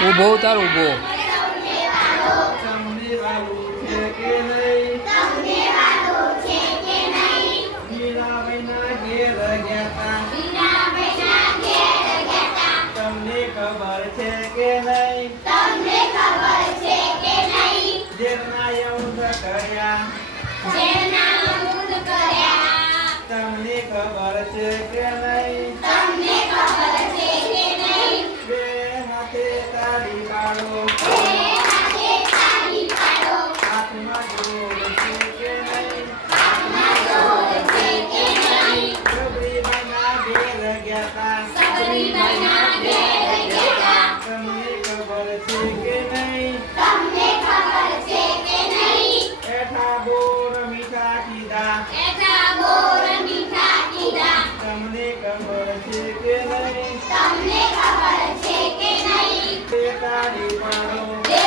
ઊભો ઉતાર ઊભો તમને ખબર છે કે નહીં જેના યુદ્ધ કર્યા તમને ખબર છે કે નહીં બે હાથે તાળી પાડો હાથમાં જોડ છે કે નહીં સબરીમાના ઘેર ગયા તા તમને ખબર છે કે નહીં એઠા બોર મીઠા કીધા તમને ખબર છે કે નહીં તાળી